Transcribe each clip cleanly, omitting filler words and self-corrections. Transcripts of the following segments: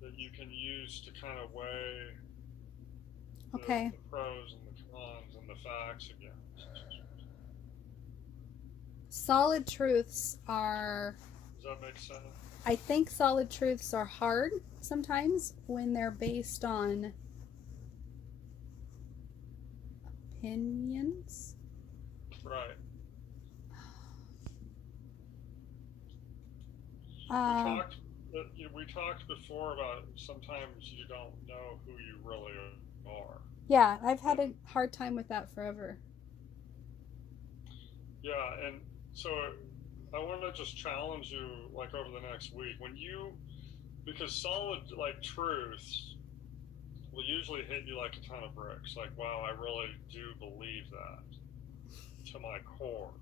that you can use to kind of weigh Okay. the pros and the cons and the facts against. Solid truths are, Does that make sense? I think solid truths are hard sometimes when they're based on opinions. Right. We Um, talked. We talked before about sometimes you don't know who you really are, yeah, and I've had a hard time with that forever. yeah, and so I want to just challenge you, like over the next week, when you because solid like truths will usually hit you like a ton of bricks. Like, wow, I really do believe that to my core.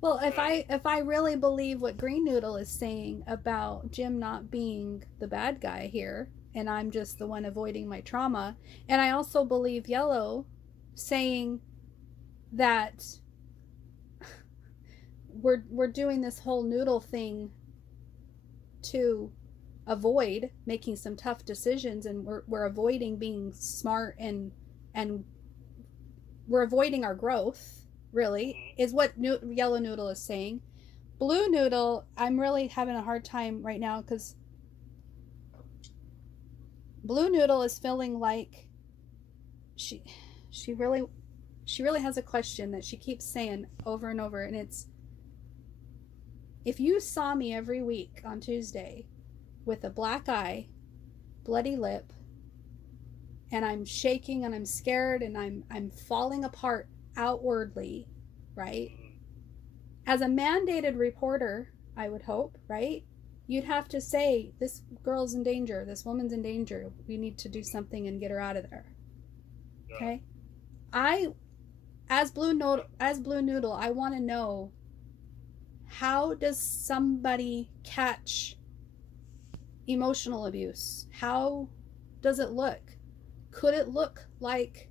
Well, And if I really believe what Green Noodle is saying about Jim not being the bad guy here, and I'm just the one avoiding my trauma, and I also believe Yellow saying that we're doing this whole noodle thing to avoid making some tough decisions, and we're avoiding being smart, and we're avoiding our growth, really mm-hmm, is what Yellow Noodle is saying. Blue Noodle, I'm really having a hard time right now because Blue Noodle is feeling like she she really she really has a question that she keeps saying over and over, and it's, if you saw me every week on Tuesday with a black eye, bloody lip, and I'm shaking and I'm scared and I'm falling apart outwardly, right? mm-hmm, As a mandated reporter, I would hope, right? You'd have to say, this girl's in danger, this woman's in danger. We need to do mm-hmm, something and get her out of there. yeah, Okay? I as Blue Noodle, I want to know, how does somebody catch emotional abuse? How does it look? Could it look like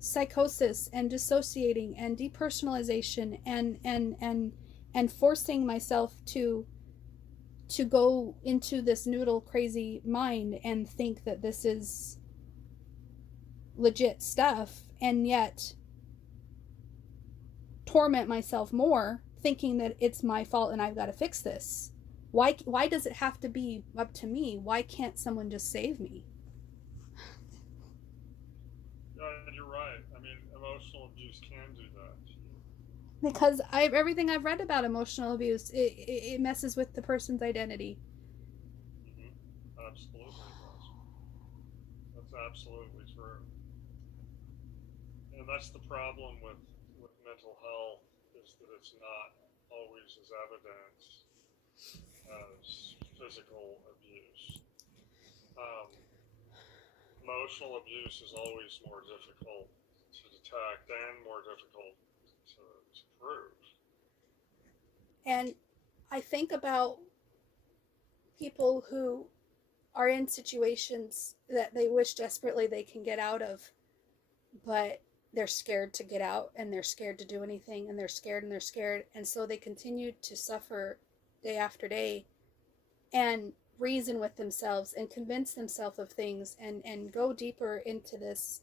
psychosis and dissociating and depersonalization and forcing myself to go into this noodle crazy mind and think that this is legit stuff, and yet torment myself more thinking that it's my fault and I've got to fix this? Why does it have to be up to me? Why can't someone just save me? yeah. You're right. I mean, emotional abuse can do that to you. Because I everything I've read about emotional abuse, it messes with the person's identity. Mm-hmm. Absolutely, it does. That's absolutely true. And that's the problem with mental health is that it's not always as evident as physical abuse. Um, Emotional abuse is always more difficult to detect and more difficult to prove. And I think about people who are in situations that they wish desperately they can get out of, but they're scared to get out, and they're scared to do anything, and they're scared and they're scared, and so they continue to suffer day after day and reason with themselves and convince themselves of things, and go deeper into this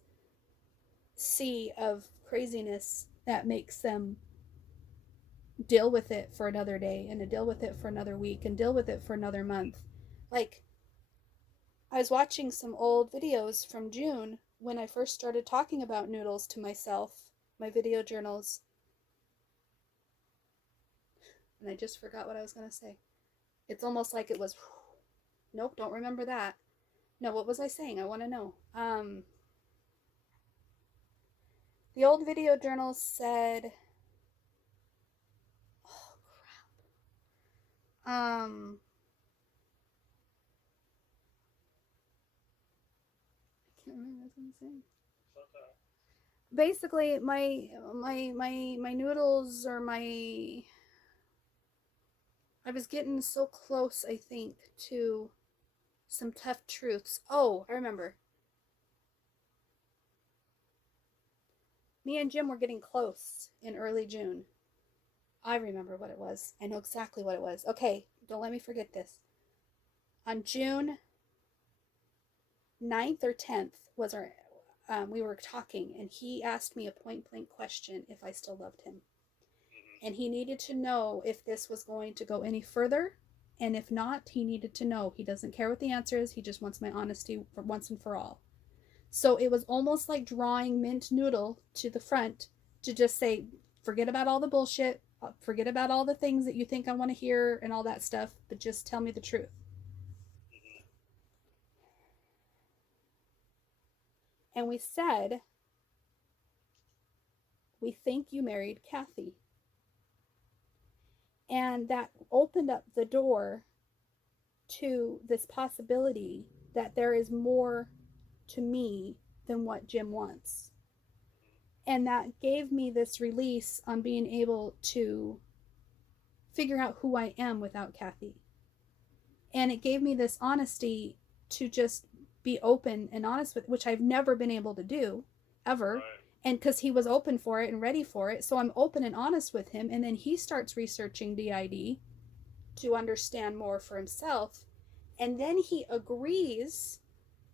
sea of craziness that makes them deal with it for another day, and to deal with it for another week, and deal with it for another month. Like, I was watching some old videos from June when I first started talking about noodles to myself, my video journals, and I just forgot what I was going to say. It's almost like it was, nope, don't remember that. No, what was I saying? I want to know. The old video journals said, oh crap. I can't remember what I was saying. Okay. Basically, my noodles, or my, I was getting so close, I think, to some tough truths. Oh, I remember. Me and Jim were getting close in early June. I remember what it was. I know exactly what it was. Okay, don't let me forget this. On June 9th or 10th was our we were talking, and he asked me a point blank question if I still loved him. And he needed to know if this was going to go any further, and if not, he needed to know. He doesn't care what the answer is, he just wants my honesty for once and for all. So it was almost like drawing Mint Noodle to the front to just say, forget about all the bullshit, forget about all the things that you think I want to hear and all that stuff, but just tell me the truth. And we said, we think you married Kathy. And that opened up the door to this possibility that there is more to me than what Jim wants. And that gave me this release on being able to figure out who I am without Kathy. And it gave me this honesty to just be open and honest with, which I've never been able to do, ever. Right. And because he was open for it and ready for it, so I'm open and honest with him. And then he starts researching d.i.d. to understand more for himself. And then he agrees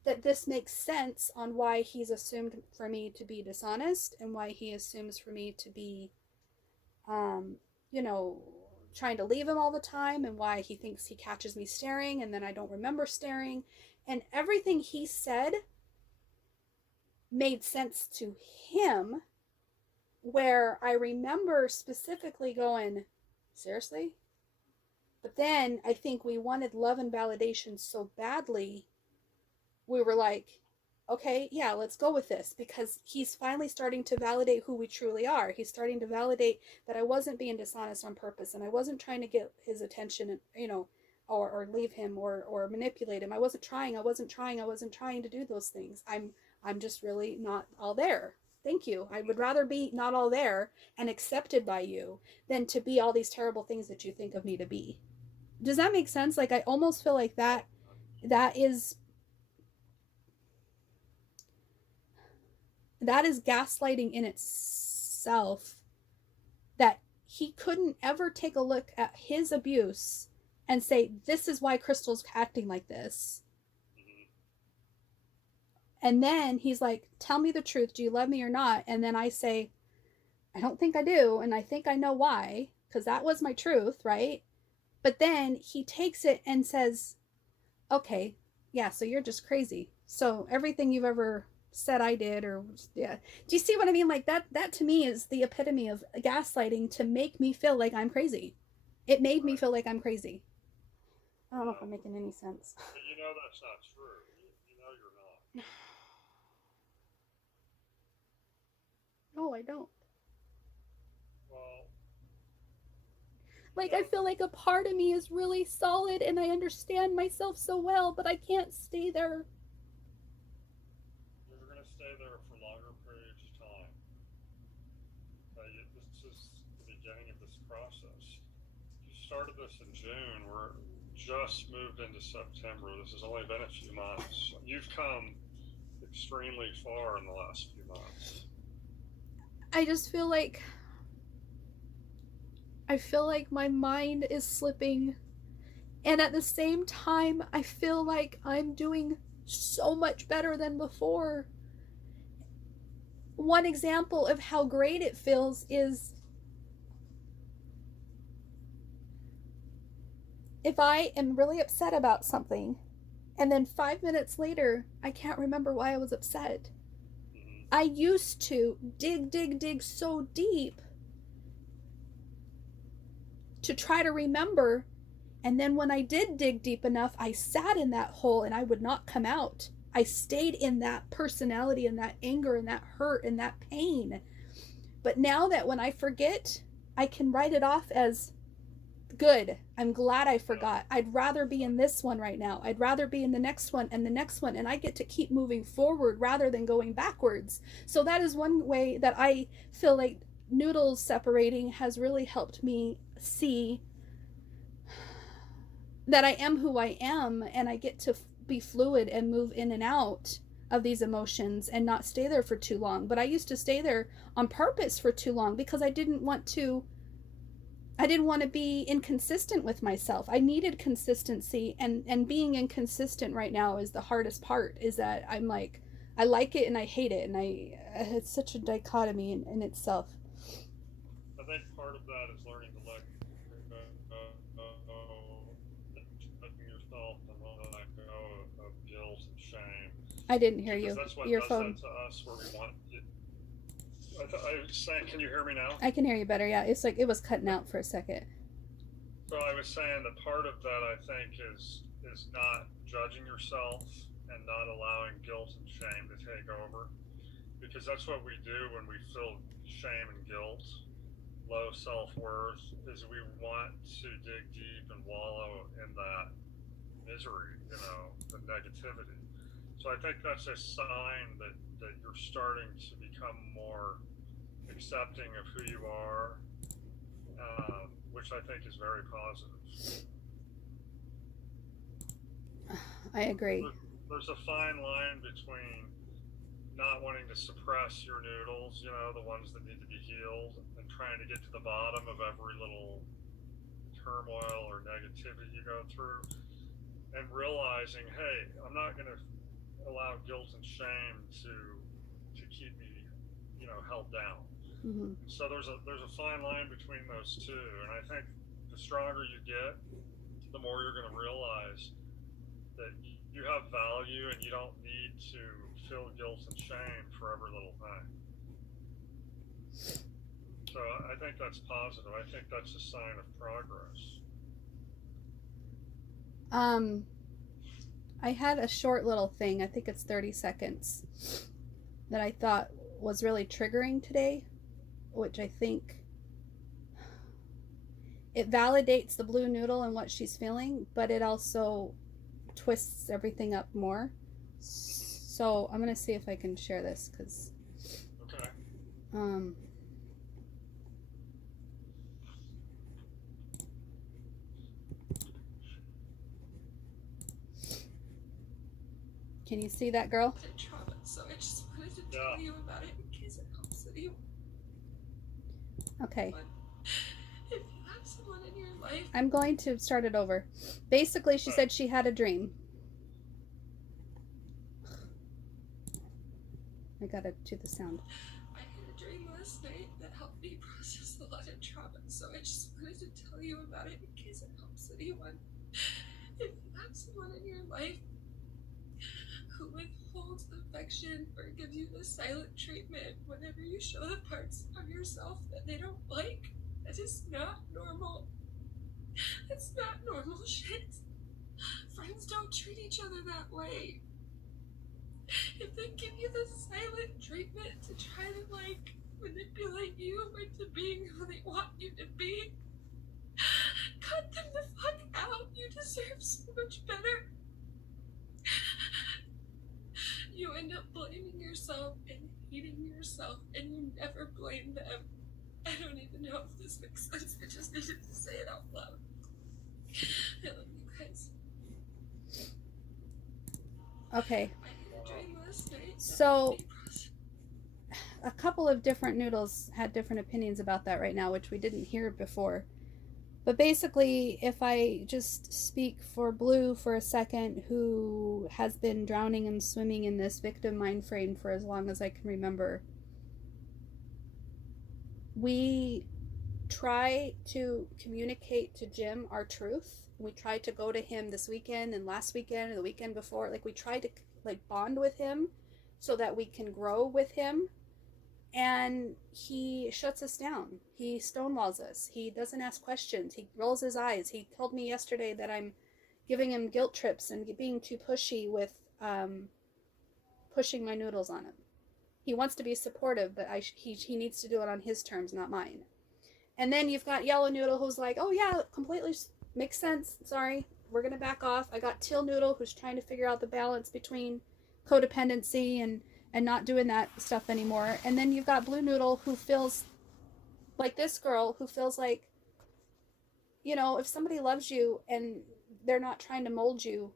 that this makes sense on why he's assumed for me to be dishonest and why he assumes for me to be, trying to leave him all the time, and why he thinks he catches me staring and then I don't remember staring. And everything he said made sense to him, where I remember specifically going, seriously? But then I think we wanted love and validation so badly, we were like, okay, yeah, let's go with this, because he's finally starting to validate who we truly are. He's starting to validate that I wasn't being dishonest on purpose, and I wasn't trying to get his attention, or leave him or manipulate him. I wasn't trying to do those things. I'm just really not all there. Thank you. I would rather be not all there and accepted by you than to be all these terrible things that you think of me to be. Does that make sense? Like, I almost feel like that is gaslighting in itself, that he couldn't ever take a look at his abuse and say, this is why Crystal's acting like this. And then he's like, tell me the truth. Do you love me or not? And then I say, I don't think I do. And I think I know why, because that was my truth, right? But then he takes it and says, okay, yeah, so you're just crazy. So everything you've ever said I did, or yeah. Do you see what I mean? Like that to me is the epitome of gaslighting, to make me feel like I'm crazy. It made me feel like I'm crazy. I don't know if I'm making any sense. But that's not true. You're not. No, I don't. Well, like, I feel like a part of me is really solid and I understand myself so well, but I can't stay there. You're going to stay there for longer periods of time. This is the beginning of this process. You started this in June. We're just moved into September. This has only been a few months. You've come extremely far in the last few months. I just feel like my mind is slipping, and at the same time I feel like I'm doing so much better than before. One example of how great it feels is if I am really upset about something and then 5 minutes later I can't remember why I was upset. I used to dig so deep to try to remember, and then when I did dig deep enough, I sat in that hole and I would not come out. I stayed in that personality and that anger and that hurt and that pain. But now that when I forget, I can write it off as good. I'm glad I forgot. I'd rather be in this one right now. I'd rather be in the next one and the next one, and I get to keep moving forward rather than going backwards. So that is one way that I feel like noodles separating has really helped me see that I am who I am, and I get to be fluid and move in and out of these emotions and not stay there for too long. But I used to stay there on purpose for too long because I didn't want to I didn't want to be inconsistent with myself. I needed consistency, and being inconsistent right now is the hardest part. Is that I'm like, I like it and I hate it, and it's such a dichotomy in itself. I think part of that is learning to let go, judging yourself, and let go of guilt and shame, I didn't hear because you. that's what Your does that phone. to us. Where we want it. I was saying, can you hear me now? I can hear you better. Yeah, it's like it was cutting out for a second. So I was saying that part of that I think is not judging yourself and not allowing guilt and shame to take over, because that's what we do when we feel shame and guilt, low self-worth, is we want to dig deep and wallow in that misery, the negativity. So I think that's a sign that you're starting to become more accepting of who you are, which I think is very positive. I agree. There's a fine line between not wanting to suppress your noodles, the ones that need to be healed, and trying to get to the bottom of every little turmoil or negativity you go through, and realizing, hey, I'm not going to allow guilt and shame to keep me, held down. Mm-hmm. So there's a fine line between those two, and I think the stronger you get, the more you're going to realize that you have value and you don't need to feel guilt and shame for every little thing. So I think that's positive. I think that's a sign of progress. I had a short little thing. I think it's 30 seconds that I thought was really triggering today, which I think it validates the blue noodle and what she's feeling, but it also twists everything up more. So I'm gonna see if I can share this because Okay. Can you see that, girl? Trauma, so I just wanted to tell you about it in case it helps anyone. Okay. But if you have someone in your life, I'm going to start it over. Basically, she said she had a dream. I gotta do the sound. I had a dream last night that helped me process a lot of trauma, so I just wanted to tell you about it in case it helps anyone. If you have someone in your life who withholds affection or gives you the silent treatment whenever you show the parts of yourself that they don't like, that is not normal. That's not normal shit. Friends don't treat each other that way. If they give you the silent treatment to try to manipulate you into being who they want you to be, cut them the fuck out. You deserve so much better. You end up blaming yourself and hating yourself, and you never blame them. I don't even know if this makes sense. I just needed to say it out loud. I love you guys. Okay. I had a dream last night. So, a couple of different noodles had different opinions about that right now, which we didn't hear before. But basically, if I just speak for Blue for a second, who has been drowning and swimming in this victim mind frame for as long as I can remember, we try to communicate to Jim our truth. We tried to go to him this weekend and last weekend and the weekend before. Like, we tried to bond with him so that we can grow with him. And he shuts us down. He stonewalls us. He doesn't ask questions. He rolls his eyes. He told me yesterday that I'm giving him guilt trips and being too pushy with pushing my noodles on him. He wants to be supportive, but he needs to do it on his terms, not mine. And then you've got Yellow Noodle, who's like, oh yeah, completely makes sense. Sorry, we're going to back off. I got Teal Noodle, who's trying to figure out the balance between codependency and not doing that stuff anymore. And then you've got Blue Noodle, who feels like this girl, who feels like, if somebody loves you and they're not trying to mold you,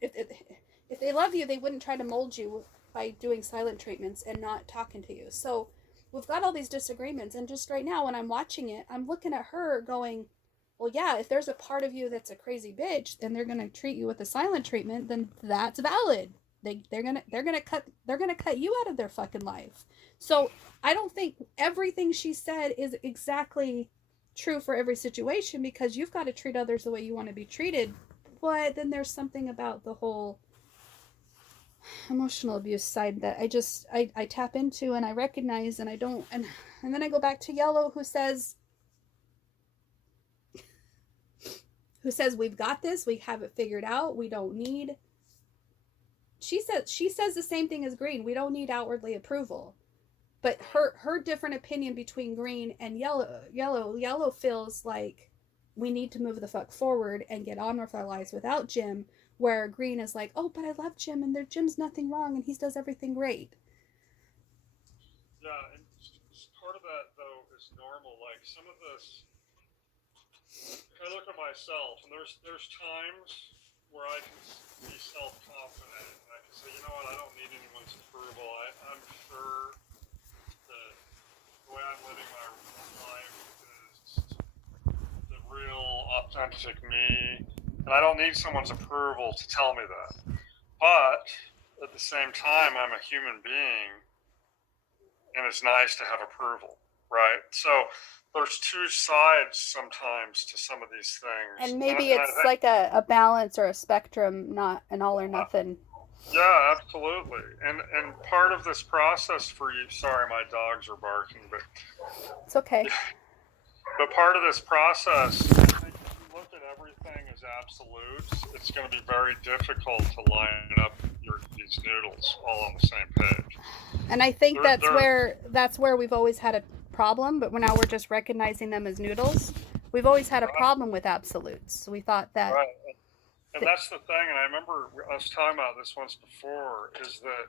if they love you, they wouldn't try to mold you by doing silent treatments and not talking to you. So we've got all these disagreements, and just right now when I'm watching it, I'm looking at her going, well, yeah, if there's a part of you that's a crazy bitch, and they're gonna treat you with a silent treatment, then that's valid. They're gonna cut you out of their fucking life. So I don't think everything she said is exactly true for every situation, because you've got to treat others the way you want to be treated. But then there's something about the whole emotional abuse side that I tap into and I recognize, and I don't, and then I go back to Yellow, who says we've got this, we have it figured out, we don't need, she says the same thing as Green, we don't need outwardly approval. But her different opinion between Green and Yellow feels like we need to move the fuck forward and get on with our lives without Jim, where Green is like, oh, but I love Jim, and Jim's nothing wrong, and he does everything great. Yeah, and part of that though is normal. Like some of this, if I look at myself, and there's times where I can be self-confident, and I can say, you know what, I don't need anyone's approval. I'm sure that the way I'm living my life is the real, authentic me, and I don't need someone's approval to tell me that. But at the same time, I'm a human being, and it's nice to have approval, right? So there's two sides sometimes to some of these things. And maybe it's like a balance or a spectrum, not an all or nothing. Yeah, absolutely. And part of this process for you, sorry, my dogs are barking, but it's okay. But part of this process, I think if you look at everything as absolutes, it's going to be very difficult to line up these noodles all on the same page. And I think that's where we've always had a problem, but now we're just recognizing them as noodles. We've always had a problem with absolutes. We thought that. Right. And that's the thing, and I remember I was talking about this once before, is that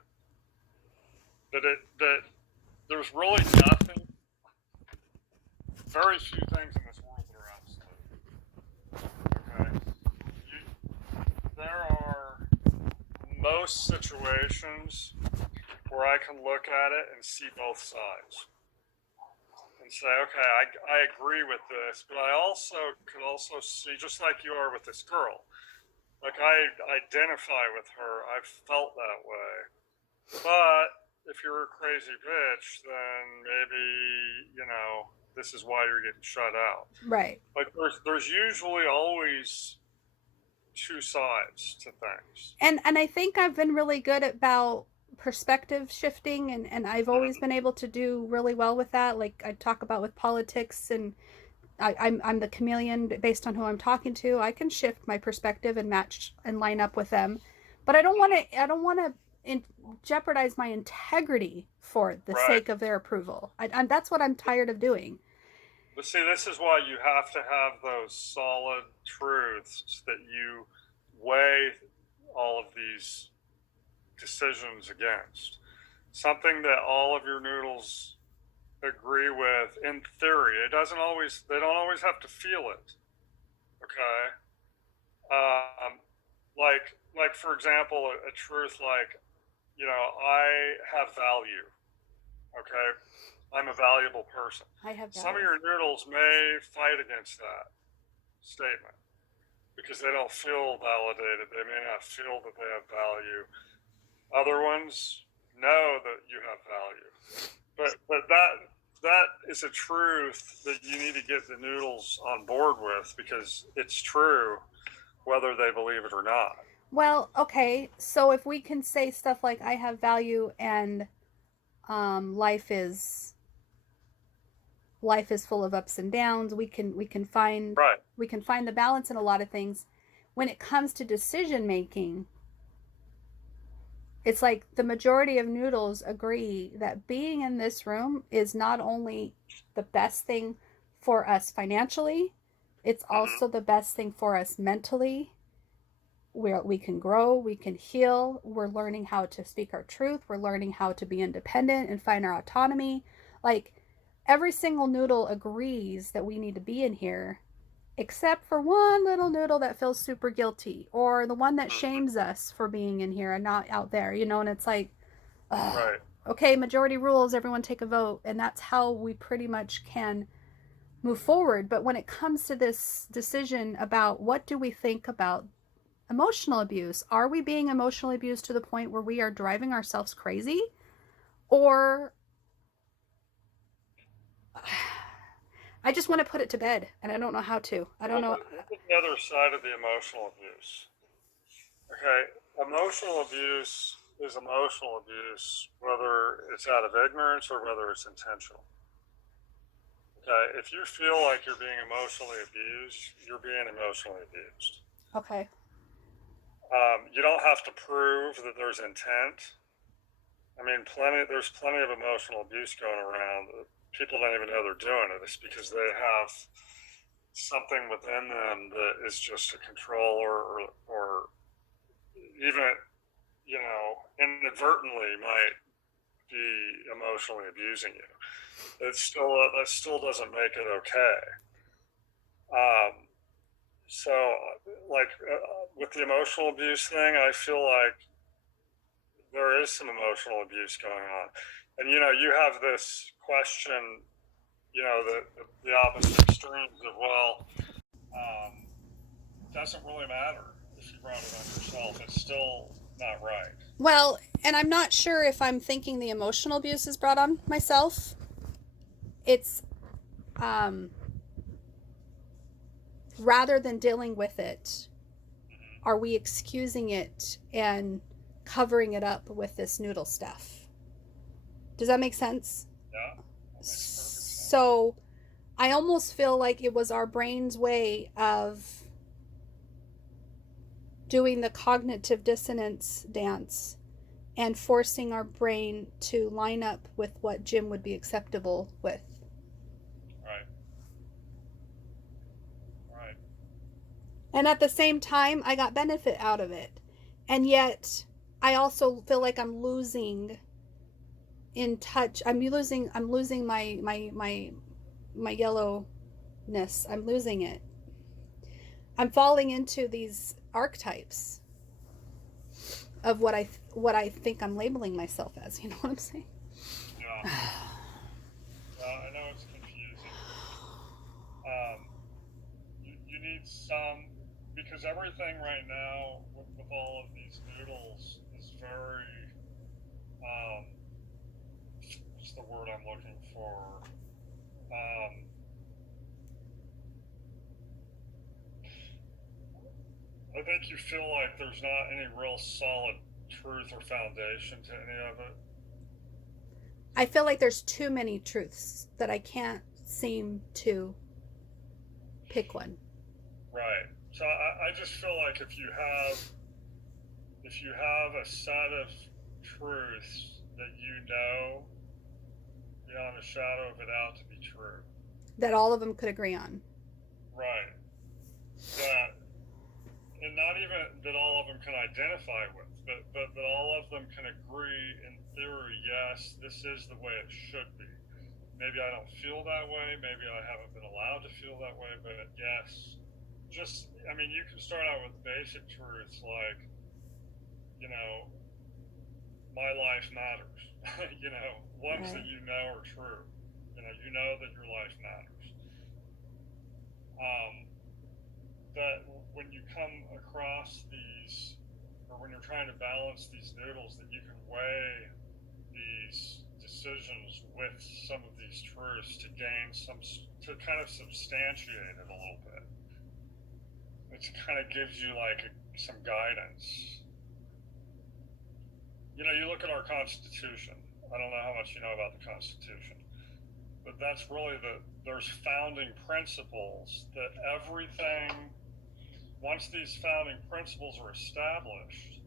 there's really nothing, very few things in this world that are absolute. Okay? There are most situations where I can look at it and see both sides and say, okay, I agree with this, but I could also see, just like you are with this girl, like I identify with her, I've felt that way. But if you're a crazy bitch, then maybe, this is why you're getting shut out. Right. Like there's usually always two sides to things. And I think I've been really good about perspective shifting, and I've always been able to do really well with that. Like I talk about with politics, and I'm the chameleon based on who I'm talking to. I can shift my perspective and match and line up with them, but I don't want to jeopardize my integrity for the sake of their approval. That's what I'm tired of doing. But see, this is why you have to have those solid truths that you weigh all of these decisions against. Something that all of your noodles agree with in theory. They don't always have to feel it. Okay? Like for example, a truth like, I have value. Okay? I'm a valuable person. I have value. Some of your noodles may fight against that statement because they don't feel validated. They may not feel that they have value. Other ones know that you have value. But that is a truth that you need to get the noodles on board with, because it's true whether they believe it or not. Well, okay, so if we can say stuff like I have value and life is full of ups and downs, we can find the balance in a lot of things. When it comes to decision making, it's like the majority of noodles agree that being in this room is not only the best thing for us financially, it's also the best thing for us mentally. We can grow, we can heal, we're learning how to speak our truth, we're learning how to be independent and find our autonomy. Like, every single noodle agrees that we need to be in here, except for one little noodle that feels super guilty, or the one that shames us for being in here and not out there, and it's like, okay, majority rules, everyone take a vote, and that's how we pretty much can move forward. But when it comes to this decision about what do we think about emotional abuse, are we being emotionally abused to the point where we are driving ourselves crazy? Or I just want to put it to bed, and I don't know how to. I don't know. Look at the other side of the emotional abuse. Okay, emotional abuse is emotional abuse, whether it's out of ignorance or whether it's intentional. Okay, if you feel like you're being emotionally abused, you're being emotionally abused. Okay. You don't have to prove that there's intent. I mean, there's plenty of emotional abuse going around. People don't even know they're doing it. It's because they have something within them that is just a control or even, inadvertently might be emotionally abusing you. That still doesn't make it okay. So, like with the emotional abuse thing, I feel like there is some emotional abuse going on, and you have this question, the opposite extremes of it doesn't really matter if you brought it on yourself. It's still not right. Well, and I'm not sure if I'm thinking the emotional abuse is brought on myself. It's rather than dealing with it, are we excusing it and covering it up with this noodle stuff? Does that make sense? Yeah, that makes perfect sense. So I almost feel like it was our brain's way of doing the cognitive dissonance dance and forcing our brain to line up with what Jim would be acceptable with. Right. Right. And at the same time, I got benefit out of it. And yet, I also feel like I'm losing in touch. I'm losing my yellowness. I'm losing it. I'm falling into these archetypes of what I think I'm labeling myself as. You know what I'm saying? Yeah. I know it's confusing. You need some, because everything right now with all of these noodles is very, what's the word I'm looking for? I think you feel like there's not any real solid truth or foundation to any of it. I feel like there's too many truths that I can't seem to pick one. Right. So I just feel like if you have a set of truths that beyond a shadow of a doubt to be true. That all of them could agree on. Right. And not even that all of them can identify with, but that all of them can agree in theory, yes, this is the way it should be. Maybe I don't feel that way, maybe I haven't been allowed to feel that way, but yes. You can start out with basic truths like, my life matters. Ones Right. that are true. You know that your life matters. That when you come across these, or when you're trying to balance these noodles, that you can weigh these decisions with some of these truths to gain to kind of substantiate it a little bit. It kind of gives you some guidance. You look at our Constitution. I don't know how much you know about the Constitution, but that's really there's founding principles that once these founding principles are established,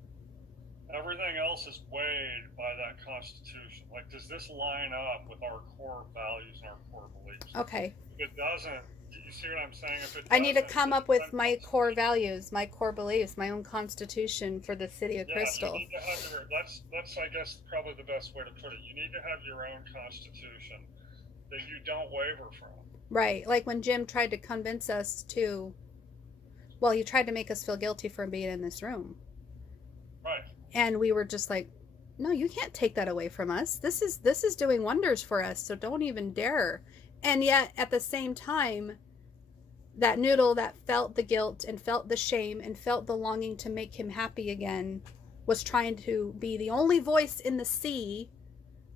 everything else is weighed by that Constitution. Like, does this line up with our core values and our core beliefs? Okay. If it doesn't, you see what I'm saying? I need to come up with my core values, my core beliefs, my own constitution for the city of Crystal. You need to have that's I guess probably the best way to put it. You need to have your own constitution that you don't waver from. Right. Like when Jim tried to convince us to, well, he tried to make us feel guilty for being in this room. Right. And we were just like, no, you can't take that away from us. This is doing wonders for us, so don't even dare. And yet at the same time, that noodle that felt the guilt and felt the shame and felt the longing to make him happy again was trying to be the only voice in the sea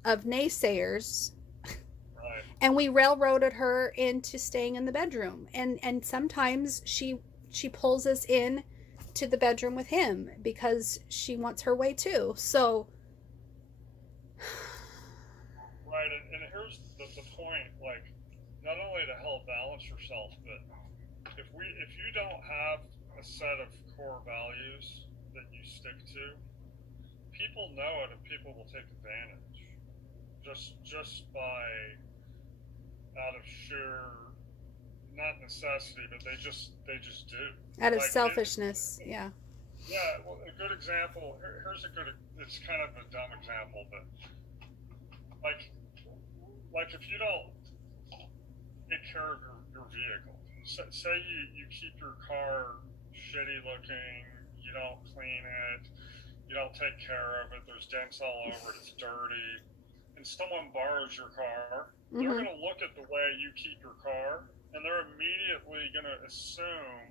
of naysayers, Right. and we railroaded her into staying in the bedroom. And sometimes she pulls us in to the bedroom with him because she wants her way too. So Right, and here's the point, like, not only to help balance yourself, but if you don't have a set of core values that you stick to, people know it and people will take advantage. Just by out of sheer not necessity, but they just do. out of Like selfishness, yeah. yeah, well, a good example. Here's a good. It's kind of a dumb example, but like like if you don't take care of your vehicle, say you keep your car shitty looking, you don't clean it, you don't take care of it, there's dents all over it, it's dirty, and someone borrows your car, they're Mm-hmm. going to look at the way you keep your car, and they're immediately going to assume,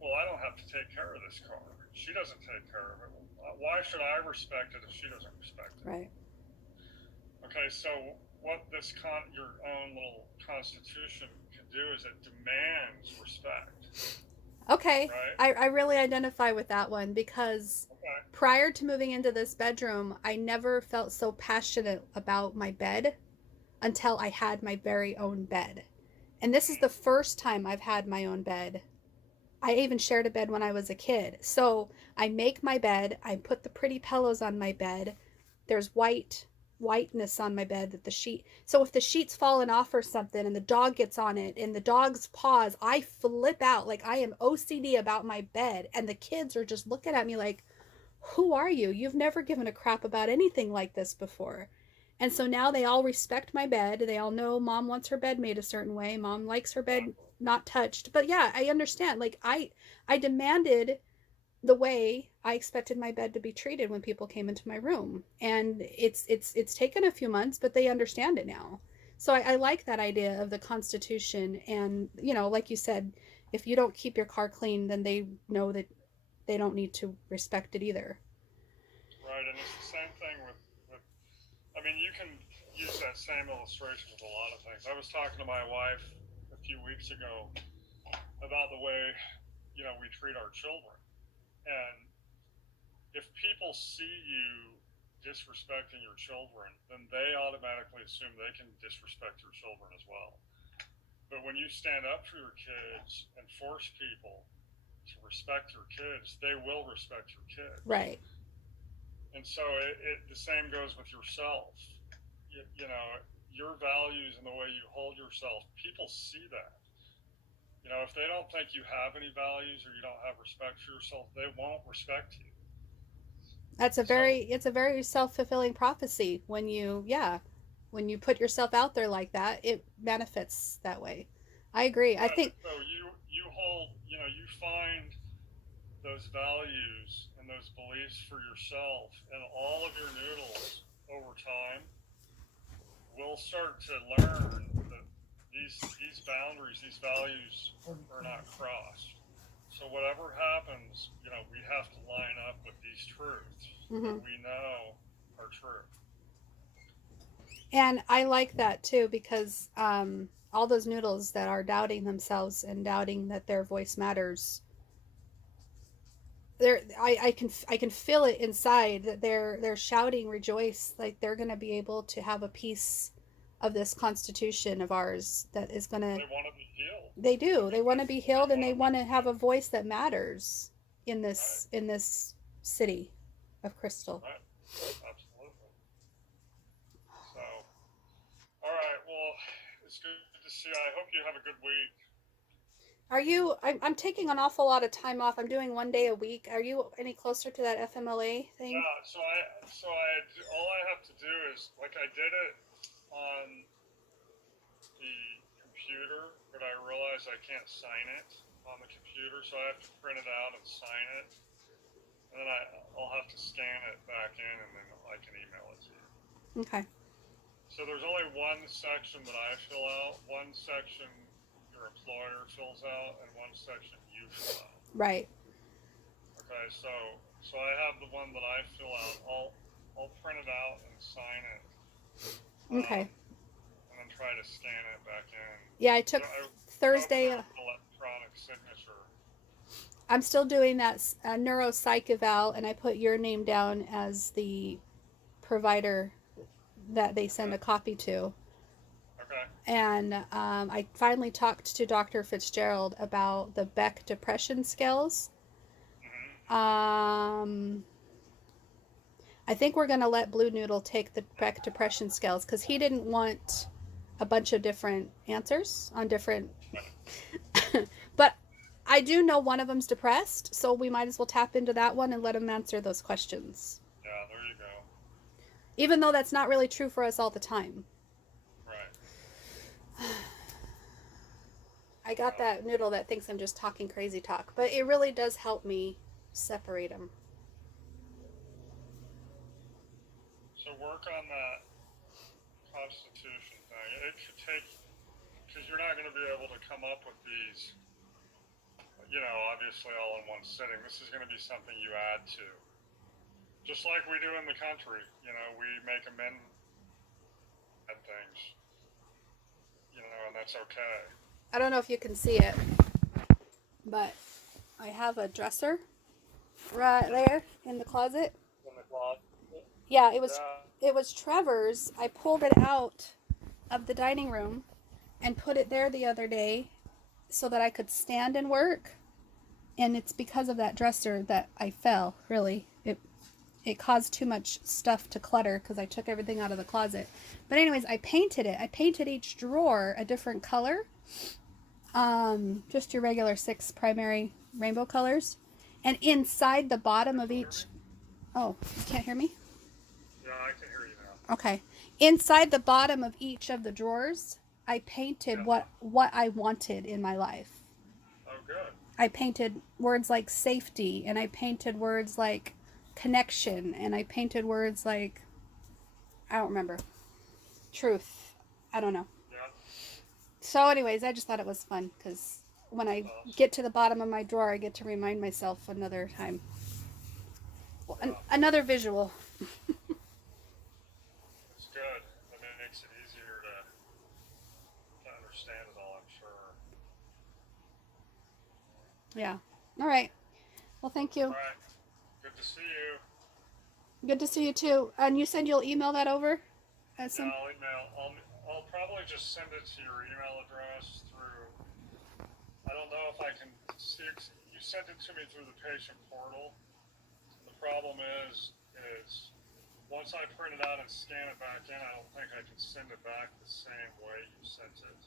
well, I don't have to take care of this car. She doesn't take care of it. Why should I respect it if she doesn't respect it? Right. Okay, so what this your own little constitution can do is it demands respect, Okay, right? I really identify with that one because Okay. prior to moving into this bedroom, I never felt so passionate about my bed until I had my very own bed. And this is the first time I've had my own bed. I even shared a bed when I was a kid. So I make my bed, I put the pretty pillows on my bed. There's whiteness on my bed that the sheet. So if the sheet's fallen off or something and the dog gets on it and the dog's paws, I flip out like I am OCD about my bed, and the kids are just looking at me like, "Who are you? You've never given a crap about anything like this before." And so now they all respect my bed. They all know mom wants her bed made a certain way. Mom likes her bed not touched. But yeah, I understand. Like I demanded the way I expected my bed to be treated when people came into my room. And it's taken a few months, but they understand it now. So I like that idea of the Constitution. And like you said, if you don't keep your car clean, then they know that they don't need to respect it either. Right, and it's the same thing with I mean, you can use that same illustration with a lot of things. I was talking to my wife a few weeks ago about the way, we treat our children. And if people see you disrespecting your children, then they automatically assume they can disrespect your children as well. But when you stand up for your kids and force people to respect your kids, they will respect your kids. Right. And so the same goes with yourself. Your values and the way you hold yourself, people see that. If they don't think you have any values or you don't have respect for yourself, they won't respect you. That's a So, very it's a very self-fulfilling prophecy when you put yourself out there like that, it manifests that way. I agree. I right, think but so you hold, you find those values and those beliefs for yourself, and all of your noodles over time will start to learn that these boundaries, these values are not crossed. So whatever happens, we have to line up with these truths that mhm. we know are true. And I like that too because all those noodles that are doubting themselves and doubting that their voice matters, I can feel it inside that they're shouting rejoice, like they're going to be able to have a piece of this constitution of ours that is going to. They want to be healed. They do. They want to be They healed, and want they to be want to have a voice that matters in right, this city of crystal. right, absolutely. So, all right. Well, it's good to see you. I hope you have a good week. Are you? I'm taking an awful lot of time off. I'm doing 1 day a week. Are you any closer to that FMLA thing? Yeah. All I have to do is like I did it on the computer, but I realize I can't sign it on the computer, so I have to print it out and sign it, and then I'll have to scan it back in, and then I I can email it to you. Okay. So there's only one section that I fill out, one section your employer fills out, and one section you fill out. Right. Okay, so I have the one that I fill out. I'll print it out and sign it. Okay. And then try to scan it back in. Yeah, I took Thursday. Electronic signature. I'm still doing that neuropsych eval, and I put your name down as the provider that they send a copy to. Okay. And I finally talked to Dr. Fitzgerald about the Beck depression scales. Mm-hmm. I think we're going to let Blue Noodle take the Beck depression scales because he didn't want a bunch of different answers on different. But I do know one of them's depressed, so we might as well tap into that one and let him answer those questions. Yeah, there you go. Even though that's not really true for us all the time. Right. I got that noodle that thinks I'm just talking crazy talk, but it really does help me separate them. So work on that constitution thing. It could take, because you're not going to be able to come up with these, obviously all in one sitting. This is going to be something you add to. Just like we do in the country, we make amendments at things, and that's okay. I don't know if you can see it, but I have a dresser right there in the closet. In the closet? Yeah, it was Trevor's. I pulled it out of the dining room and put it there the other day so that I could stand and work. And it's because of that dresser that I fell, really. It caused too much stuff to clutter because I took everything out of the closet. But anyways, I painted it. I painted each drawer a different color. Just your regular 6 primary rainbow colors. And inside the bottom of each... Oh, you can't hear me? Yeah, I can hear you now. Okay. Inside the bottom of each of the drawers, I painted what I wanted in my life. Oh, good. I painted words like safety, and I painted words like connection, and I painted words like, I don't remember, truth. I don't know. Yeah. So anyways, I just thought it was fun because when I get to the bottom of my drawer, I get to remind myself another time. Well, another visual. It's good. I mean, it makes it easier to understand it all, I'm sure. Yeah. All right. Well, thank you. All right. Good to see you. Good to see you too. And you said you'll email that over? Yeah, I'll email. I'll probably just send it to your email address through. I don't know if I can see it. You sent it to me through the patient portal. The problem is once I print it out and scan it back in, I don't think I can send it back the same way you sent it.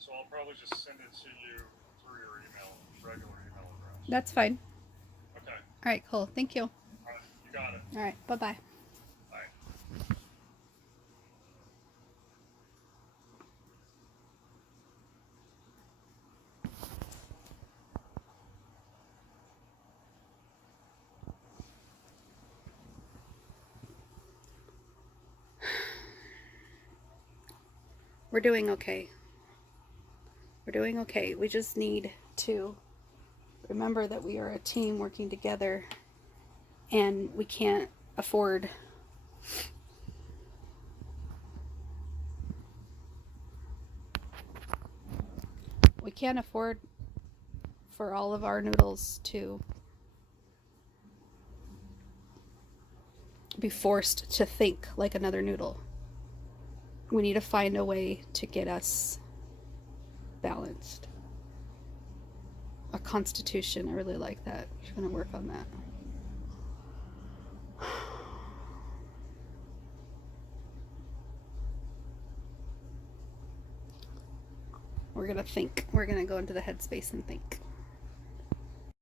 So I'll probably just send it to you through your regular email address. That's fine. Okay. All right, cool. Thank you. All right, you got it. All right, bye-bye. Bye. We're doing okay. We're doing okay. We just need to remember that we are a team working together, and we can't afford for all of our noodles to be forced to think like another noodle. We need to find a way to get us balanced. A constitution, I really like that. We're going to work on that. We're going to think. We're going to go into the headspace and think.